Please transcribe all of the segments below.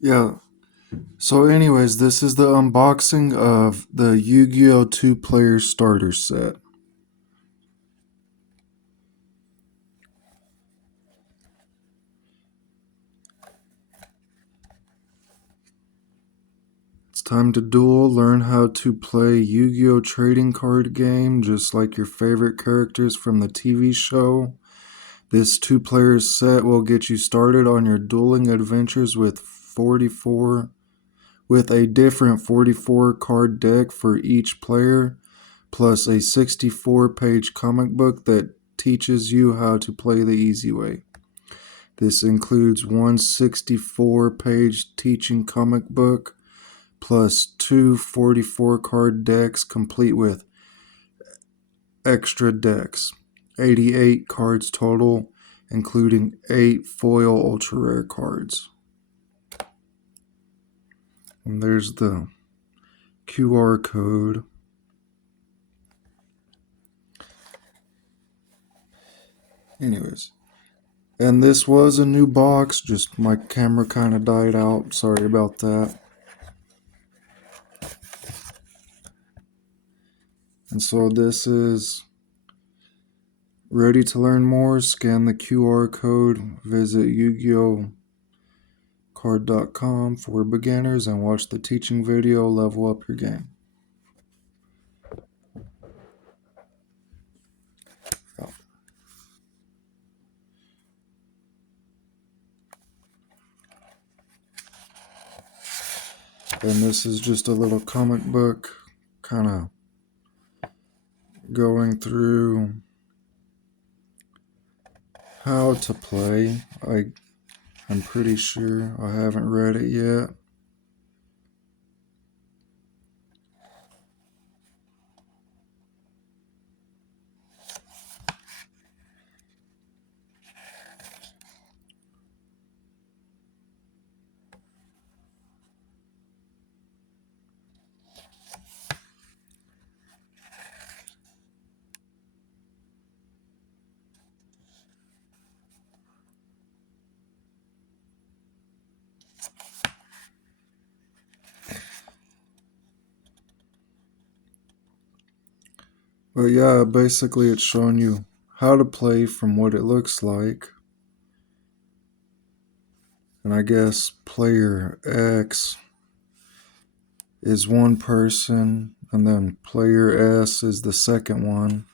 Yeah. So, anyways, this is the unboxing of the Yu-Gi-Oh! Two-player starter set. It's time to duel. Learn how to play Yu-Gi-Oh! Trading card game just like your favorite characters from the TV show. This two-player set will get you started on your dueling adventures with a different 44 card deck for each player, plus a 64-page comic book that teaches you how to play the easy way. This includes one 64-page teaching comic book, plus two 44 card decks complete with extra decks. 88 cards total, including 8 foil ultra rare cards. And there's the QR code. Anyways. And this was a new box, just my camera kind of died out. Sorry about that. And so this is ready to learn more. Scan the QR code, visit yugiohcard.com for beginners, and watch the teaching video. Level up your game. And this is just a little comic book, kind of going through how to play. I'm pretty sure I haven't read it yet. But yeah, basically it's showing you how to play from what it looks like. And I guess player X is one person, and then player S is the second one.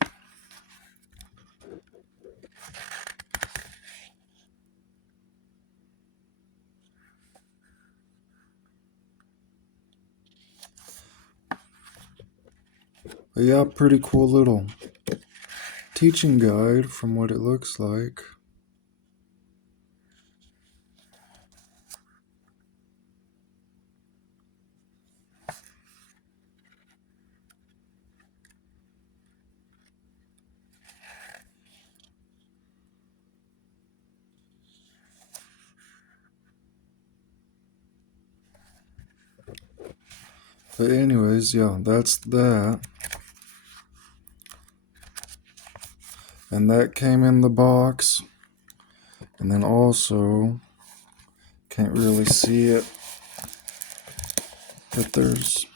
But yeah, pretty cool little teaching guide from what it looks like. But anyways, yeah, that's that. And that came in the box. And then also, can't really see it, but there's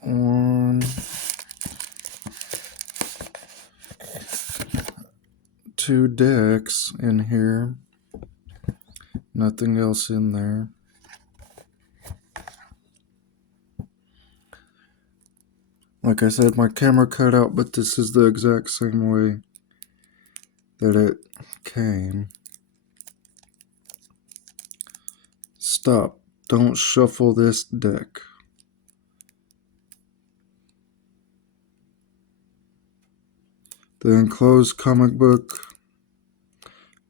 one, two decks in here. Nothing else in there. Like I said, my camera cut out, but this is the exact same way that it came. Stop. Don't shuffle this deck. The enclosed comic book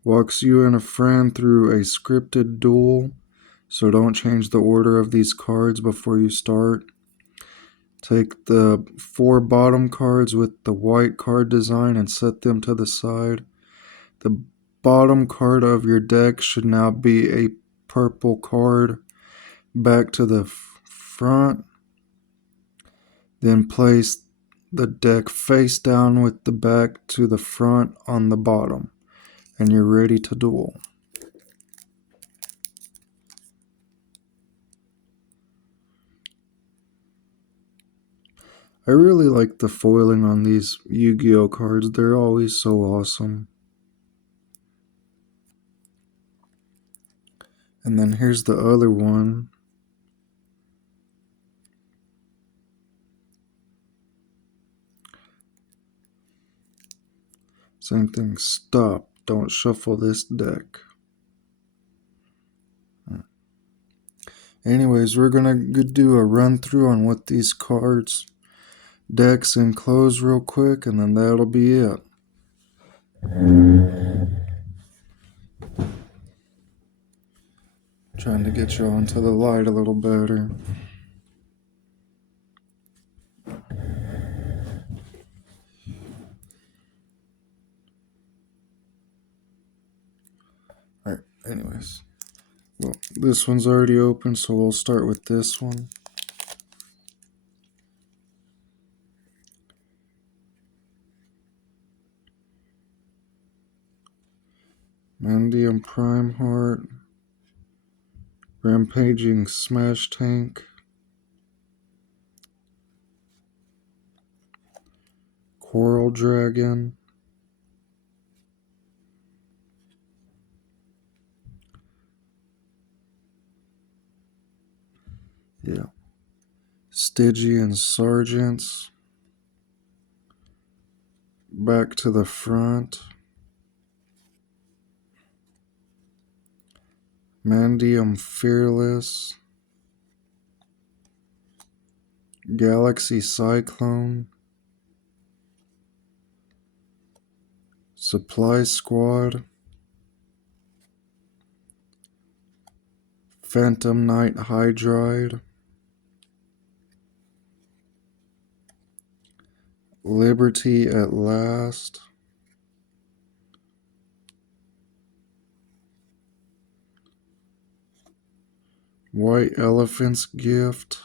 walks you and a friend through a scripted duel, so don't change the order of these cards before you start. Take the 4 bottom cards with the white card design and set them to the side. The bottom card of your deck should now be a purple card. Back to the front. Then place the deck face down with the back to the front on the bottom, and you're ready to duel. I really like the foiling on these Yu-Gi-Oh cards. They're always so awesome. And then here's the other one. Same thing. Stop. Don't shuffle this deck. Anyways, we're gonna do a run through on what these cards, decks enclose real quick, and then that'll be it. Trying to get you onto the light a little better. Alright, anyways. Well, this one's already open, so we'll start with this one. Mandium Prime Heart. Rampaging Smash Tank. Coral Dragon. Yeah. Stygian Sergeants. Back to the Front. Mandium Fearless. Galaxy Cyclone. Supply Squad. Phantom Knight Hydride. Liberty at Last. White Elephant's Gift.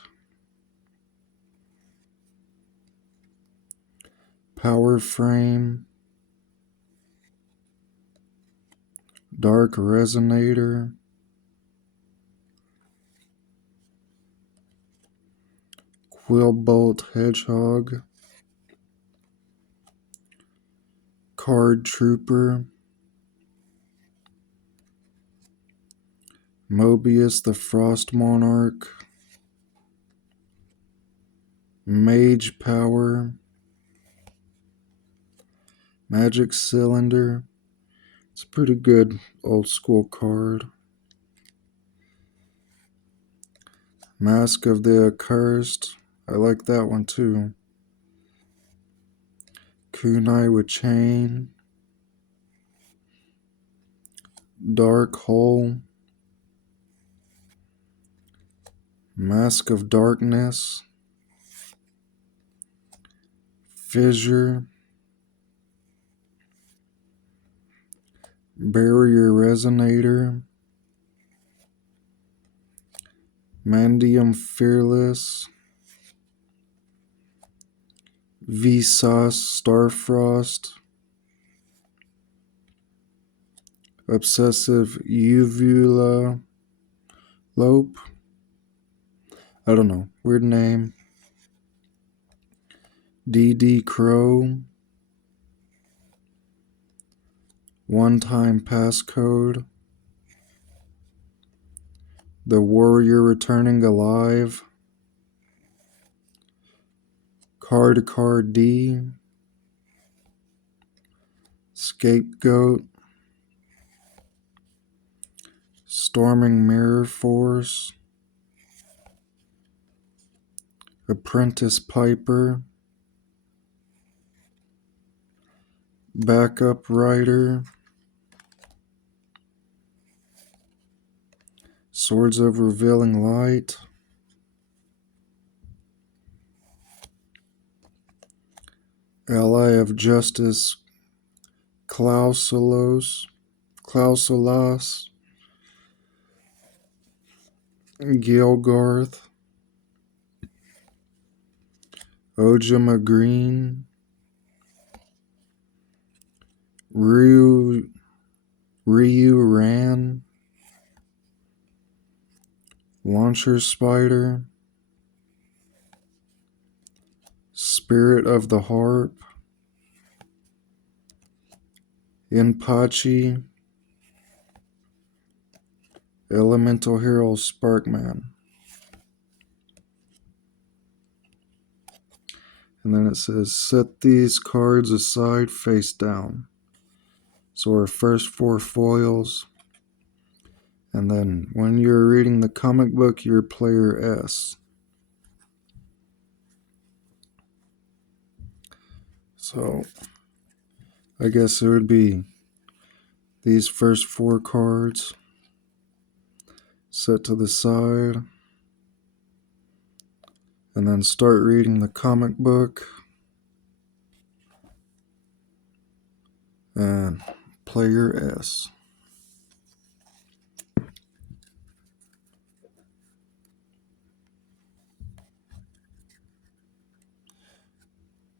Power Frame. Dark Resonator. Quillbolt Hedgehog. Card Trooper. Mobius the Frost Monarch. Mage Power. Magic Cylinder. It's a pretty good old school card. Mask of the Accursed. I like that one too. Kunai with Chain. Dark Hole. Mask of Darkness. Fissure. Barrier Resonator. Mandium Fearless. Vsauce Starfrost. Obsessive Uvula Lope. I don't know. Weird name. DD Crow. One-time passcode. The Warrior Returning Alive. Card D. Scapegoat. Storming Mirror Force. Apprentice Piper. Backup Rider. Swords of Revealing Light. Ally of Justice Klausulos. Gilgarth. Ojima Green. Ryu Ran. Launcher Spider. Spirit of the Harp, Inpachi, Elemental Hero Sparkman. And then it says, set these cards aside face down. So our first 4 foils. And then when you're reading the comic book, you're player S. So I guess it would be these first 4 cards set to the side. And then start reading the comic book. And player S.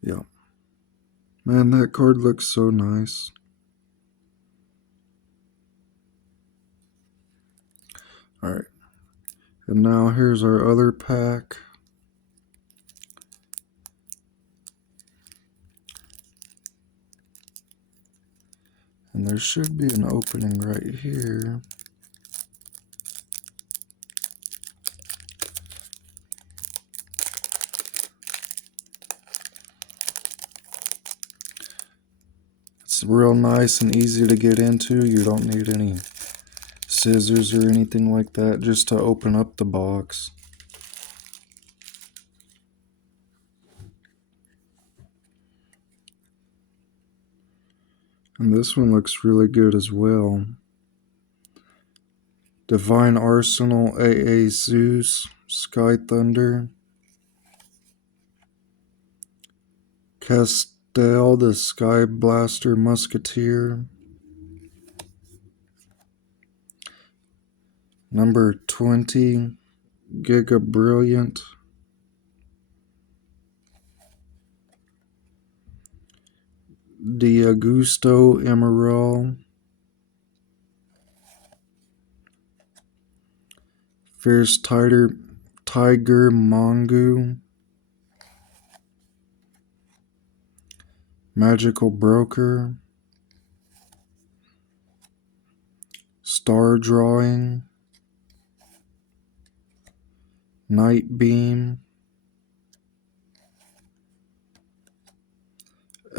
Yeah. Man, that card looks so nice. Alright. And now here's our other pack. And there should be an opening right here. It's real nice and easy to get into. You don't need any scissors or anything like that just to open up the box. And this one looks really good as well. Divine Arsenal, AA Zeus, Sky Thunder, Castel, the Sky Blaster Musketeer, number 20, Giga Brilliant, D'Augusto Emerald, Fierce Tiger Mongu, Magical Broker, Star Drawing, Night Beam,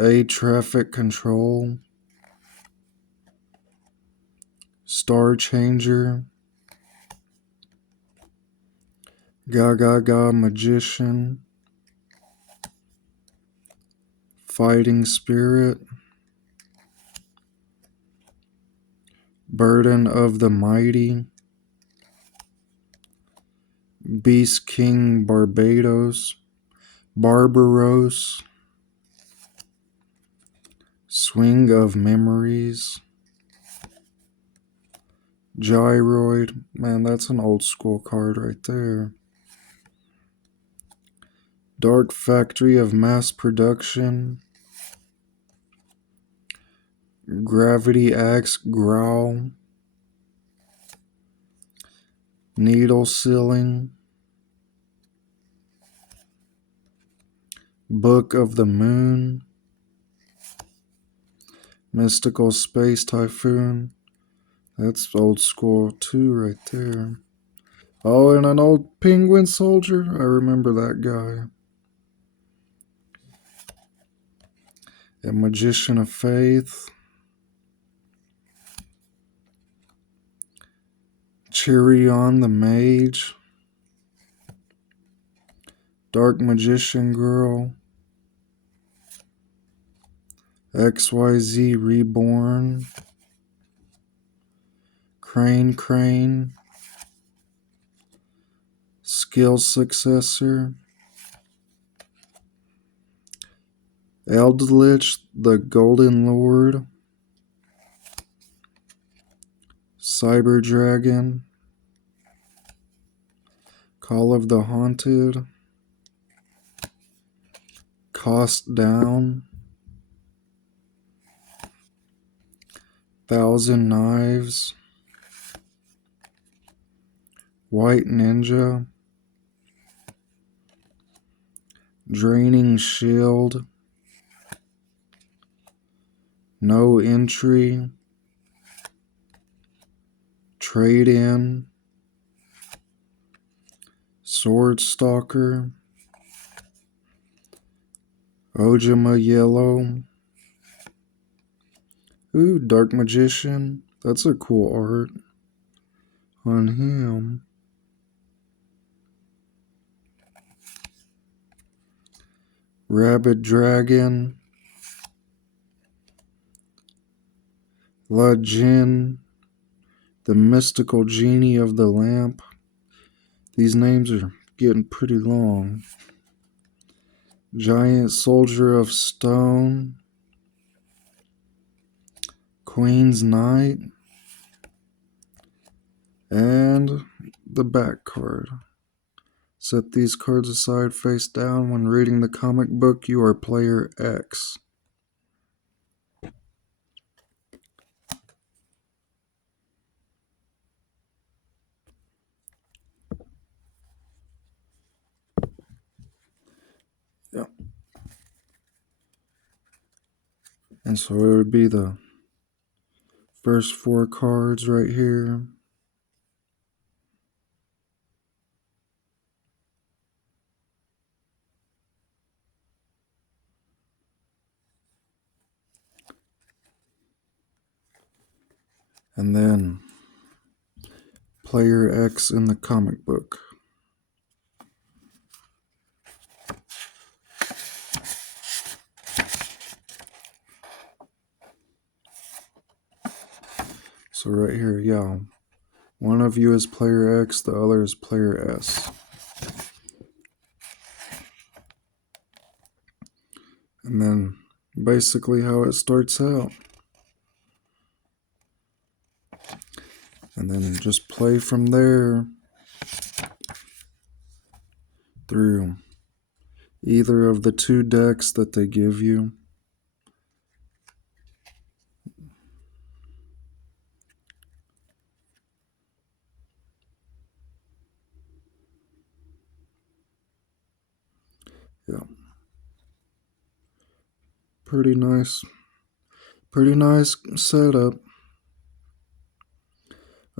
A Traffic Control, Star Changer, Gaga Magician, Fighting Spirit, Burden of the Mighty, Beast King Barbaros, Swing of Memories, Gyroid. Man, that's an old school card right there. Dark Factory of Mass Production, Gravity Axe Growl, Needle Sealing, Book of the Moon, Mystical Space Typhoon. That's old school too right there. Oh, and an old penguin soldier. I remember that guy. A Magician of Faith, Chirion the Mage, Dark Magician Girl, XYZ Reborn, Crane, Skill Successor, Eldritch the Golden Lord, Cyber Dragon, Call of the Haunted, Cost Down, Thousand Knives, White Ninja, Draining Shield. No Entry. Trade In. Sword Stalker. Ojima Yellow. Ooh, Dark Magician. That's a cool art on him. Rabid Dragon. La Jinn. The Mystical Genie of the Lamp. These names are getting pretty long. Giant Soldier of Stone. Queen's Knight. And the back card. Set these cards aside face down. When reading the comic book, you are player X. Yeah. And so it would be the first 4 cards right here. And then player X in the comic book. So right here, yeah. One of you is player X, the other is player S. And then basically how it starts out. And then just play from there through either of the 2 decks that they give you. Yeah. Pretty nice setup.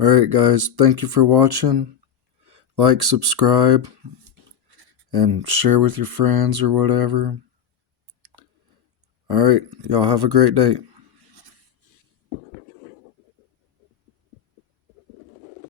Alright guys, thank you for watching. Like, subscribe, and share with your friends or whatever. Alright, y'all have a great day.